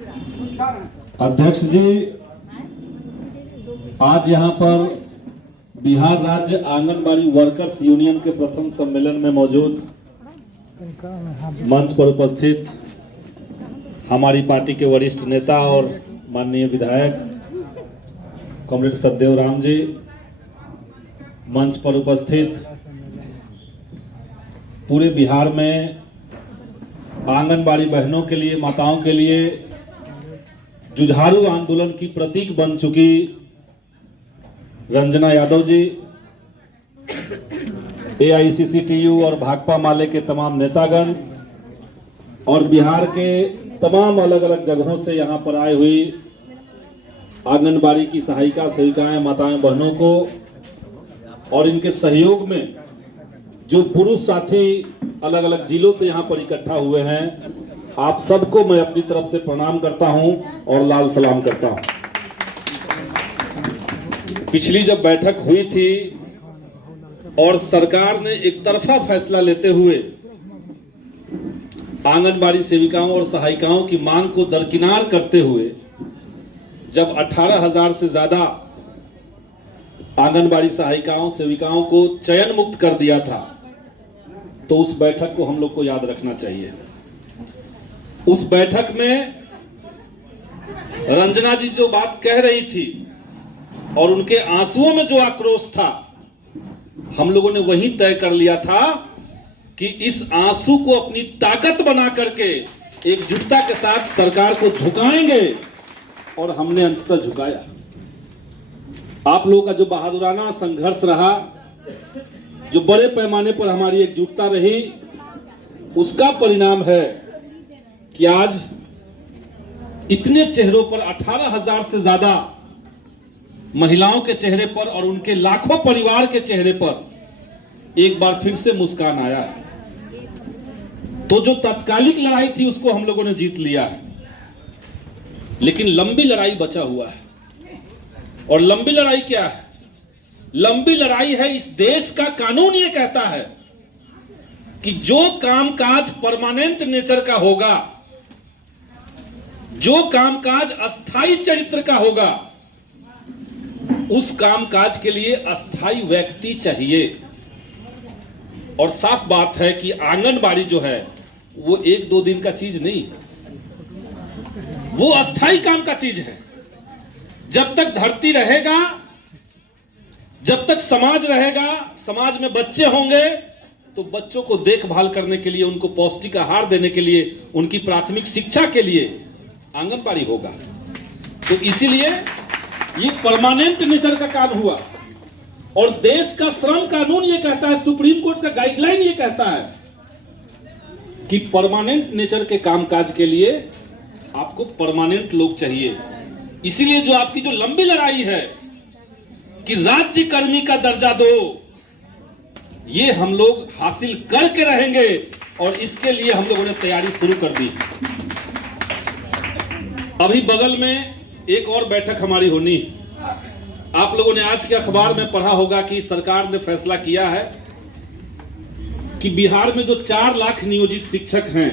अध्यक्ष जी, आज यहाँ पर बिहार राज्य आंगनबाड़ी वर्कर्स यूनियन के प्रथम सम्मेलन में मौजूद मंच पर उपस्थित हमारी पार्टी के वरिष्ठ नेता और माननीय विधायक कॉमरेड सतदेव राम जी, मंच पर उपस्थित पूरे बिहार में आंगनबाड़ी बहनों के लिए, माताओं के लिए जुझारू आंदोलन की प्रतीक बन चुकी रंजना यादव जी, AICCTU और भाकपा माले के तमाम नेतागण और बिहार के तमाम अलग अलग जगहों से यहाँ पर आए हुई आंगनबाड़ी की सहायिका, सेविकाएं, माताएं, बहनों को और इनके सहयोग में जो पुरुष साथी अलग अलग जिलों से यहाँ पर इकट्ठा हुए हैं, आप सबको मैं अपनी तरफ से प्रणाम करता हूं और लाल सलाम करता हूं। पिछली जब बैठक हुई थी और सरकार ने एक तरफा फैसला लेते हुए आंगनबाड़ी सेविकाओं और सहायिकाओं की मांग को दरकिनार करते हुए जब 18,000 से ज्यादा आंगनबाड़ी सहायिकाओं, सेविकाओं को चयन मुक्त कर दिया था, तो उस बैठक को हम लोग को याद रखना चाहिए। उस बैठक में रंजना जी जो बात कह रही थी और उनके आंसुओं में जो आक्रोश था, हम लोगों ने वही तय कर लिया था कि इस आंसू को अपनी ताकत बना करके एकजुटता के साथ सरकार को झुकाएंगे, और हमने अंततः झुकाया। आप लोगों का जो बहादुराना संघर्ष रहा, जो बड़े पैमाने पर हमारी एकजुटता रही, उसका परिणाम है कि आज इतने चेहरों पर 18,000 से ज्यादा महिलाओं के चेहरे पर और उनके लाखों परिवार के चेहरे पर एक बार फिर से मुस्कान आया है। तो जो तात्कालिक लड़ाई थी उसको हम लोगों ने जीत लिया है, लेकिन लंबी लड़ाई बचा हुआ है। और लंबी लड़ाई क्या है? लंबी लड़ाई है, इस देश का कानून ये कहता है कि जो कामकाज परमानेंट नेचर का होगा, जो कामकाज अस्थाई चरित्र का होगा, उस कामकाज के लिए अस्थाई व्यक्ति चाहिए। और साफ बात है कि आंगनबाड़ी जो है वो 1-2 दिन का चीज नहीं, वो अस्थाई काम का चीज है। जब तक धरती रहेगा, जब तक समाज रहेगा, समाज में बच्चे होंगे, तो बच्चों को देखभाल करने के लिए, उनको पौष्टिक आहार देने के लिए, उनकी प्राथमिक शिक्षा के लिए आंगनबाड़ी होगा। तो इसीलिए ये परमानेंट नेचर का काम हुआ। और देश का श्रम कानून ये कहता है, सुप्रीम कोर्ट का गाइडलाइन ये कहता है कि परमानेंट नेचर के कामकाज के लिए आपको परमानेंट लोग चाहिए। इसीलिए जो आपकी जो लंबी लड़ाई है कि राज्य कर्मी का दर्जा दो, ये हम लोग हासिल करके रहेंगे, और इसके लिए हम लोगों ने तैयारी शुरू कर दी। अभी बगल में एक और बैठक हमारी होनी। आप लोगों ने आज के अखबार में पढ़ा होगा कि सरकार ने फैसला किया है कि बिहार में जो 4 लाख नियोजित शिक्षक हैं,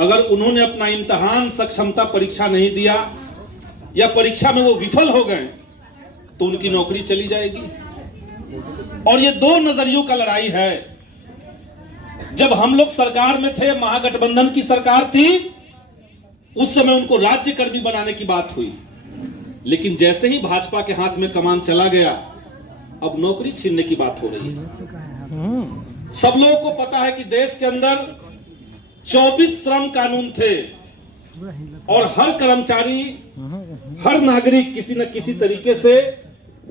अगर उन्होंने अपना इम्तिहान सक्षमता परीक्षा नहीं दिया या परीक्षा में वो विफल हो गए, तो उनकी नौकरी चली जाएगी। और ये 2 नजरियों का लड़ाई है। जब हम लोग सरकार में थे, महागठबंधन की सरकार थी, उस समय उनको राज्य कर्मी बनाने की बात हुई, लेकिन जैसे ही भाजपा के हाथ में कमान चला गया, अब नौकरी छीनने की बात हो रही है। सब लोगों को पता है कि देश के अंदर 24 श्रम कानून थे, और हर कर्मचारी, हर नागरिक किसी न किसी तरीके से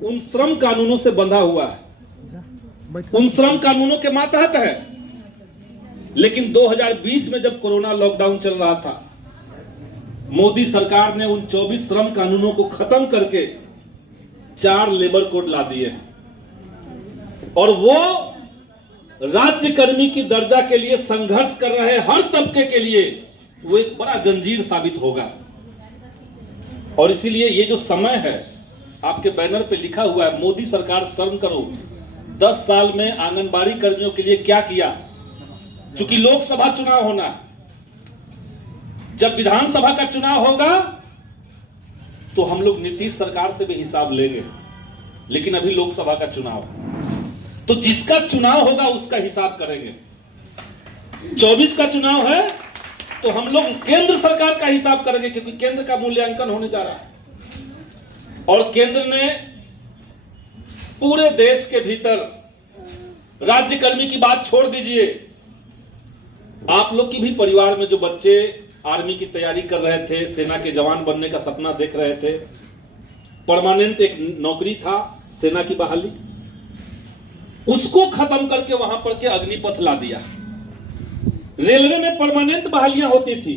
उन श्रम कानूनों से बंधा हुआ है, उन श्रम कानूनों के मातहत है। लेकिन 2020 में जब कोरोना लॉकडाउन चल रहा था, मोदी सरकार ने उन 24 श्रम कानूनों को खत्म करके 4 लेबर कोड ला दिए, और वो राज्य कर्मी की दर्जा के लिए संघर्ष कर रहे हर तबके के लिए वो एक बड़ा जंजीर साबित होगा। और इसीलिए ये जो समय है, आपके बैनर पे लिखा हुआ है, मोदी सरकार शर्म करो, 10 साल में आंगनबाड़ी कर्मियों के लिए क्या किया। चूंकि लोकसभा चुनाव होना है, जब विधानसभा का चुनाव होगा तो हम लोग नीतीश सरकार से भी हिसाब लेंगे, लेकिन अभी लोकसभा का चुनाव है, तो जिसका चुनाव होगा उसका हिसाब करेंगे। 24 का चुनाव है तो हम लोग केंद्र सरकार का हिसाब करेंगे, क्योंकि केंद्र का मूल्यांकन होने जा रहा है और केंद्र ने पूरे देश के भीतर राज्यकर्मी की बात छोड़ दीजिए, आप लोग की भी परिवार में जो बच्चे आर्मी की तैयारी कर रहे थे, सेना के जवान बनने का सपना देख रहे थे, परमानेंट एक नौकरी था सेना की बहाली, उसको खत्म करके वहां पर के अग्निपथ ला दिया। रेलवे में परमानेंट बहालियां होती थी,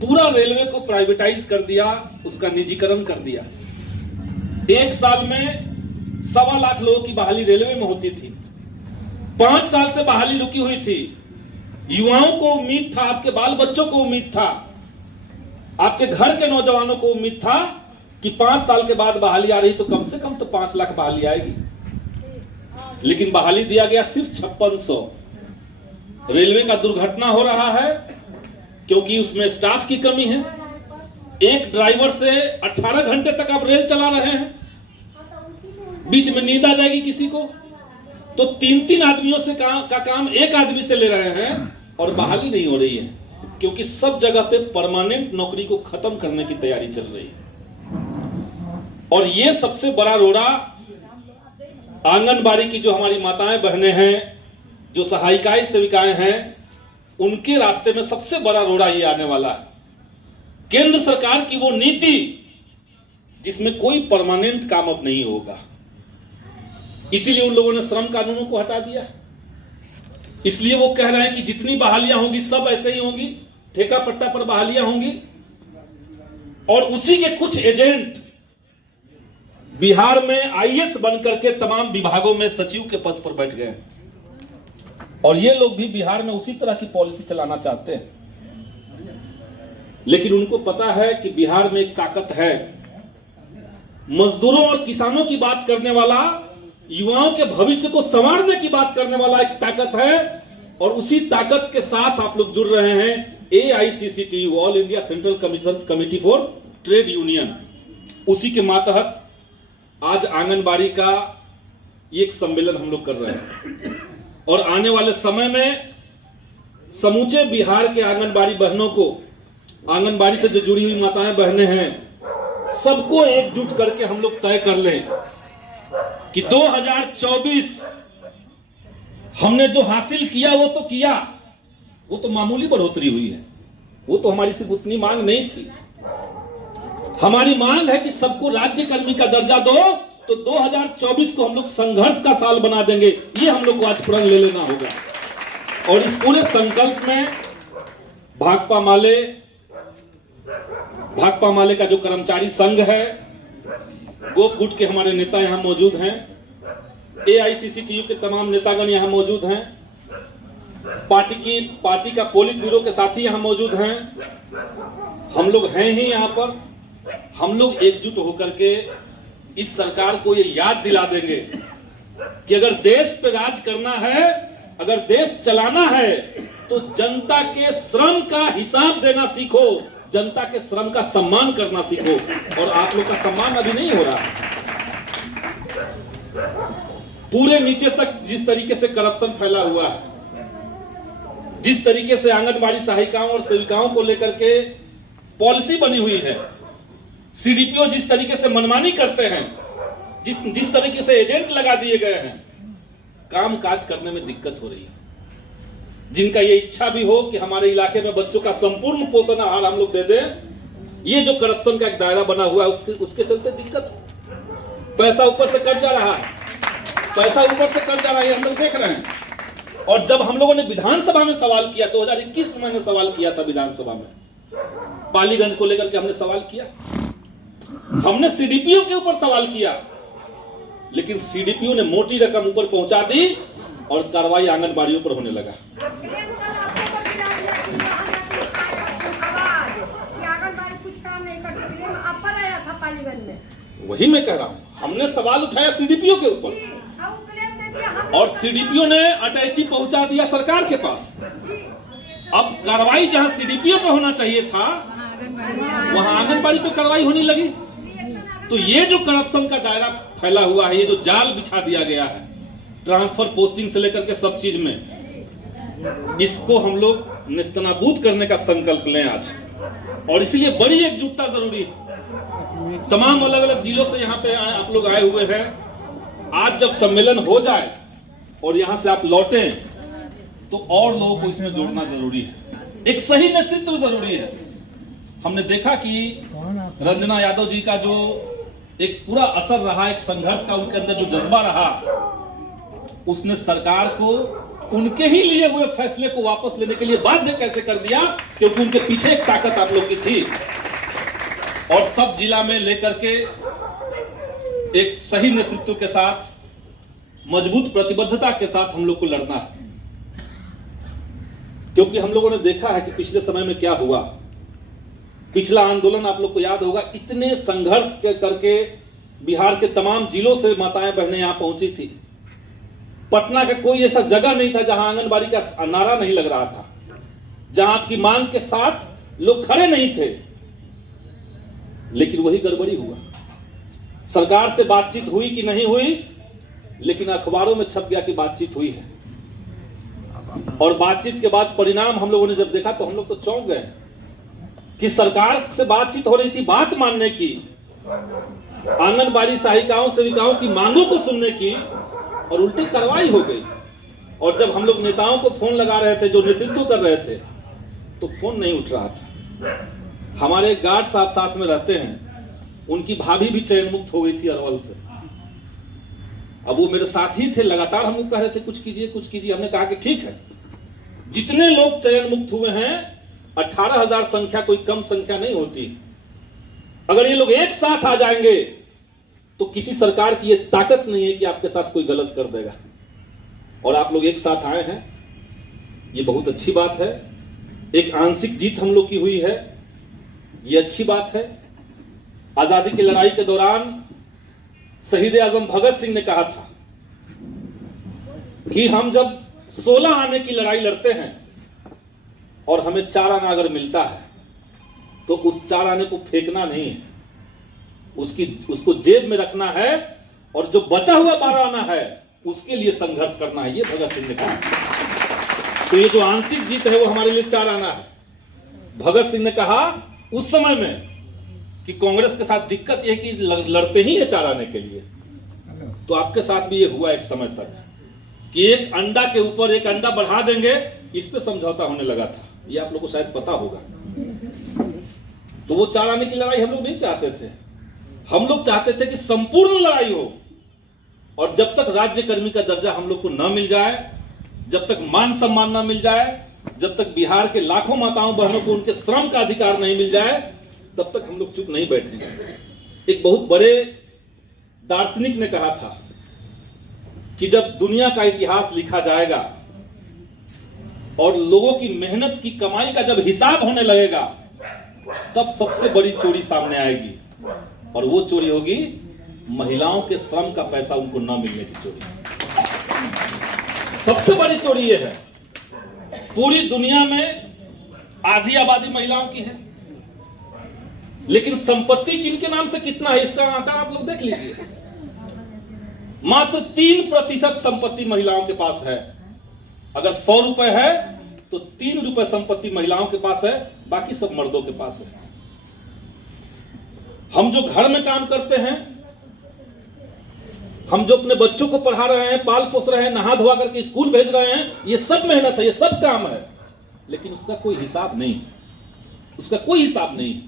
पूरा रेलवे को प्राइवेटाइज कर दिया, उसका निजीकरण कर दिया। एक साल में 1.25 लाख लोगों की बहाली रेलवे में होती थी। 5 साल से बहाली रुकी हुई थी। युवाओं को उम्मीद था, आपके बाल बच्चों को उम्मीद था, आपके घर के नौजवानों को उम्मीद था कि 5 साल के बाद बहाली आ रही तो कम से कम तो 5 लाख बहाली आएगी, लेकिन बहाली दिया गया सिर्फ 5600। रेलवे का दुर्घटना हो रहा है क्योंकि उसमें स्टाफ की कमी है। एक ड्राइवर से 18 घंटे तक आप रेल चला रहे हैं, बीच में नींद आ जाएगी किसी को, तो 3-3 आदमियों से का काम एक आदमी से ले रहे हैं और बहाली नहीं हो रही है, क्योंकि सब जगह पे परमानेंट नौकरी को खत्म करने की तैयारी चल रही है। और ये सबसे बड़ा रोड़ा आंगनबाड़ी की जो हमारी माताएं बहनें हैं, जो सहायिकाएं सेविकाएं हैं, उनके रास्ते में सबसे बड़ा रोड़ा ये आने वाला है। केंद्र सरकार की वो नीति जिसमें कोई परमानेंट काम अब नहीं होगा, इसीलिए उन लोगों ने श्रम कानूनों को हटा दिया। इसलिए वो कह रहे हैं कि जितनी बहालियां होंगी सब ऐसे ही होंगी, ठेका पट्टा पर बहालियां होंगी। और उसी के कुछ एजेंट बिहार में आईएएस बनकर के तमाम विभागों में सचिव के पद पर बैठ गए, और ये लोग भी बिहार में उसी तरह की पॉलिसी चलाना चाहते हैं। लेकिन उनको पता है कि बिहार में एक ताकत है, मजदूरों और किसानों की बात करने वाला, युवाओं के भविष्य को संवारने की बात करने वाला एक ताकत है, और उसी ताकत के साथ आप लोग जुड़ रहे हैं AICCTU, all India central committee for trade union. उसी के मातहत आज आंगनबाड़ी का एक सम्मेलन हम लोग कर रहे हैं, और आने वाले समय में समूचे बिहार के आंगनबाड़ी बहनों को, आंगनबाड़ी से जो जुड़ी हुई माताएं बहनें हैं, सबको एकजुट करके हम लोग तय कर लें कि 2024 हमने जो हासिल किया वो तो किया, वो तो मामूली बढ़ोतरी हुई है, वो तो हमारी सिर्फ उतनी मांग नहीं थी। हमारी मांग है कि सबको राज्यकर्मी का दर्जा दो, तो 2024 को हम लोग संघर्ष का साल बना देंगे। ये हम लोग को आज प्रण ले लेना होगा। और इस पूरे संकल्प में भाकपा माले का जो कर्मचारी संघ है, गोप गुट के हमारे नेता यहां मौजूद हैं, AICCTU के तमाम नेतागण यहां मौजूद हैं, पार्टी का पोलित ब्यूरो के साथी यहां मौजूद हैं, हम लोग हैं ही यहां पर। हम लोग एकजुट होकर के इस सरकार को ये याद दिला देंगे कि अगर देश पे राज करना है, अगर देश चलाना है, तो जनता के श्रम का हिसाब देना सीखो, जनता के श्रम का सम्मान करना सीखो। और आप लोग का सम्मान अभी नहीं हो रहा है। पूरे नीचे तक जिस तरीके से करप्शन फैला हुआ है, जिस तरीके से आंगनबाड़ी सहायिकाओं और सेविकाओं को लेकर के पॉलिसी बनी हुई है, CDPO जिस तरीके से मनमानी करते हैं, जिस तरीके से एजेंट लगा दिए गए हैं, काम काज करने में दिक्कत हो रही है। जिनका ये इच्छा भी हो कि हमारे इलाके में बच्चों का संपूर्ण पोषण आहार हम लोग दे दें, ये जो करप्शन का एक दायरा बना हुआ है, उसके चलते दिक्कत। पैसा ऊपर से कट जा रहा है, पैसा ऊपर से कट जा रहा है, हम लोग देख रहे हैं। और जब हम लोगों ने विधानसभा में सवाल किया, 2021 में मैंने सवाल किया था विधानसभा में, पालीगंज को लेकर के हमने सवाल किया, हमने CDPO के ऊपर सवाल किया, लेकिन CDPO ने मोटी रकम ऊपर पहुंचा दी और कार्रवाई आंगनबाड़ियों पर होने लगा। वही मैं कह रहा हूं, हमने सवाल उठाया CDPO के ऊपर और CDPO ने अटैची पहुंचा दिया सरकार के पास। अब कार्रवाई जहां सीडीपीओ पे होना चाहिए था वहां आंगनबाड़ी पे कार्रवाई होने लगी। तो ये जो करप्शन का दायरा फैला हुआ है, ये जो जाल बिछा दिया गया है ट्रांसफर पोस्टिंग से लेकर के सब चीज में, इसको हम लोग निस्तनाबूद करने का संकल्प लें आज। और इसलिए बड़ी एकजुटता जरूरी है। तमाम अलग अलग जिलों से यहाँ पे आप लोग आए हुए हैं। आज जब सम्मेलन हो जाए और यहाँ से आप लौटें तो और लोगों को इसमें जोड़ना जरूरी है। एक सही नेतृत्व जरूरी है। हमने देखा कि रंजना यादव जी का जो एक पूरा असर रहा, एक संघर्ष का उनके अंदर जो जज्बा रहा, उसने सरकार को उनके ही लिए हुए फैसले को वापस लेने के लिए बाध्य कैसे कर दिया, क्योंकि उनके पीछे एक ताकत आप लोग की थी। और सब जिला में लेकर के एक सही नेतृत्व के साथ, मजबूत प्रतिबद्धता के साथ हम लोग को लड़ना है। क्योंकि हम लोगों ने देखा है कि पिछले समय में क्या हुआ। पिछला आंदोलन आप लोग को याद होगा, इतने संघर्ष करके बिहार के तमाम जिलों से माताएं बहनें यहां पहुंची थी। पटना का कोई ऐसा जगह नहीं था जहां आंगनबाड़ी का नारा नहीं लग रहा था, जहां आपकी मांग के साथ लोग खड़े नहीं थे। लेकिन वही गड़बड़ी हुआ। सरकार से बातचीत हुई कि नहीं हुई, लेकिन अखबारों में छप गया कि बातचीत हुई है। और बातचीत के बाद परिणाम हम लोगों ने जब देखा तो हम लोग तो चौंक गए कि सरकार से बातचीत हो रही थी बात मानने की, आंगनबाड़ी सहायिकाओं सेविकाओं की मांगों को सुनने की, और उल्टी कार्रवाई हो गई। और जब हम लोग नेताओं को फोन लगा रहे थे, जो नेतृत्व कर रहे थे, तो फोन नहीं उठ रहा था। हमारे गार्ड साहब साथ में रहते हैं, उनकी भाभी भी चयन मुक्त हो गई थी अरवल से। अब वो मेरे साथी थे, लगातार हम लोग कह रहे थे कुछ कीजिए कुछ कीजिए। हमने कहा कि ठीक है, जितने लोग चयन मुक्त हुए हैं, 18,000 संख्या कोई कम संख्या नहीं होती। अगर ये लोग एक साथ आ जाएंगे तो किसी सरकार की ये ताकत नहीं है कि आपके साथ कोई गलत कर देगा। और आप लोग एक साथ आए हैं, ये बहुत अच्छी बात है। एक आंशिक जीत हम लोग की हुई है, ये अच्छी बात है। आजादी की लड़ाई के दौरान शहीद आजम भगत सिंह ने कहा था कि हम जब 16 आने की लड़ाई लड़ते हैं और हमें 4 आना अगर मिलता है तो उस 4 आने को फेंकना नहीं है, उसको जेब में रखना है, और जो बचा हुआ 12 आना है उसके लिए संघर्ष करना है। ये भगत सिंह ने कहा। तो ये जो आंशिक जीत है वो हमारे लिए 4 आना है। भगत सिंह ने कहा उस समय में कि कांग्रेस के साथ दिक्कत यह कि लड़ते ही है 4 आने के लिए। तो आपके साथ भी ये हुआ एक समय तक कि एक अंडा के ऊपर एक अंडा बढ़ा देंगे, इस पे समझौता होने लगा था। ये आप लोगों को शायद पता होगा। तो वो 4 आने की लड़ाई हम लोग नहीं चाहते थे। हम लोग चाहते थे कि संपूर्ण लड़ाई हो, और जब तक राज्य कर्मी का दर्जा हम लोग को न मिल जाए, जब तक मान सम्मान न मिल जाए, जब तक बिहार के लाखों माताओं बहनों को उनके श्रम का अधिकार नहीं मिल जाए, तब तक हम लोग चुप नहीं बैठेंगे। एक बहुत बड़े दार्शनिक ने कहा था कि जब दुनिया का इतिहास लिखा जाएगा और लोगों की मेहनत की कमाई का जब हिसाब होने लगेगा, तब सबसे बड़ी चोरी सामने आएगी, और वो चोरी होगी महिलाओं के श्रम का पैसा उनको न मिलने की चोरी। सबसे बड़ी चोरी ये है। पूरी दुनिया में आधी आबादी महिलाओं की है, लेकिन संपत्ति किनके नाम से कितना है इसका आंकड़ा आप लोग देख लीजिए। मात्र 3% संपत्ति महिलाओं के पास है। अगर 100 रुपए है तो 3 रुपए संपत्ति महिलाओं के पास है, बाकी सब मर्दों के पास है। हम जो घर में काम करते हैं, हम जो अपने बच्चों को पढ़ा रहे हैं, पाल पोस रहे हैं, नहा धोवा करके स्कूल भेज रहे हैं, ये सब मेहनत है, ये सब काम है, लेकिन उसका कोई हिसाब नहीं, उसका कोई हिसाब नहीं।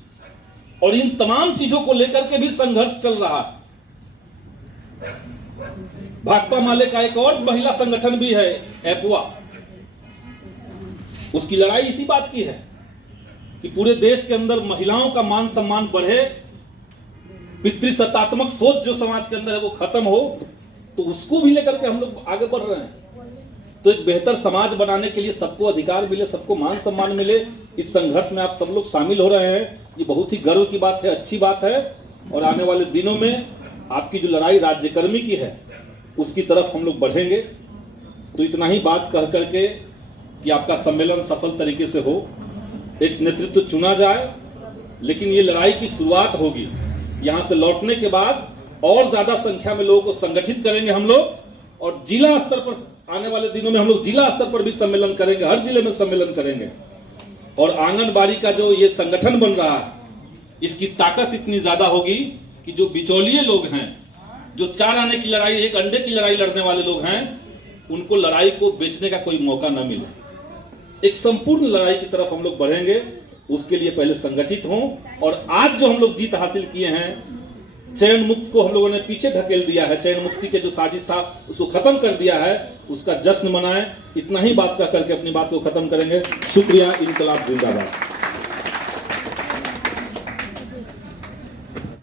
और इन तमाम चीजों को लेकर के भी संघर्ष चल रहा है। भाकपा माले का एक और महिला संगठन भी है, एपवा। उसकी लड़ाई इसी बात की है कि पूरे देश के अंदर महिलाओं का मान सम्मान बढ़े, पितृसत्तात्मक सोच जो समाज के अंदर है वो खत्म हो। तो उसको भी लेकर के हम लोग आगे बढ़ रहे हैं। तो एक बेहतर समाज बनाने के लिए सबको अधिकार मिले, सबको मान सम्मान मिले, इस संघर्ष में आप सब लोग शामिल हो रहे हैं। ये बहुत ही गर्व की बात है, अच्छी बात है। और आने वाले दिनों में आपकी जो लड़ाई राज्यकर्मी की है उसकी तरफ हम लोग बढ़ेंगे। तो इतना ही बात कह करके कि आपका सम्मेलन सफल तरीके से हो, एक नेतृत्व चुना जाए, लेकिन ये लड़ाई की शुरुआत होगी। यहाँ से लौटने के बाद और ज्यादा संख्या में लोगों को संगठित करेंगे हम लोग, और जिला स्तर पर आने वाले दिनों में हम लोग जिला स्तर पर भी सम्मेलन करेंगे, हर जिले में सम्मेलन करेंगे। और आंगनबाड़ी का जो ये संगठन बन रहा है, इसकी ताकत इतनी ज्यादा होगी कि जो बिचौलिए लोग हैं, जो 4 आने की लड़ाई, 1 अंडे की लड़ाई लड़ने वाले लोग हैं, उनको लड़ाई को बेचने का कोई मौका न मिले। एक संपूर्ण लड़ाई की तरफ हम लोग बढ़ेंगे। उसके लिए पहले संगठित हों, और आज जो हम लोग जीत हासिल किए हैं, चयन मुक्त को हम लोगों ने पीछे ढकेल दिया है, चयन मुक्ति के जो साजिश था उसको खत्म कर दिया है, उसका जश्न मनाएं। इतना ही बात का करके अपनी बात को खत्म करेंगे। शुक्रिया। इनकलाब जिंदाबाद।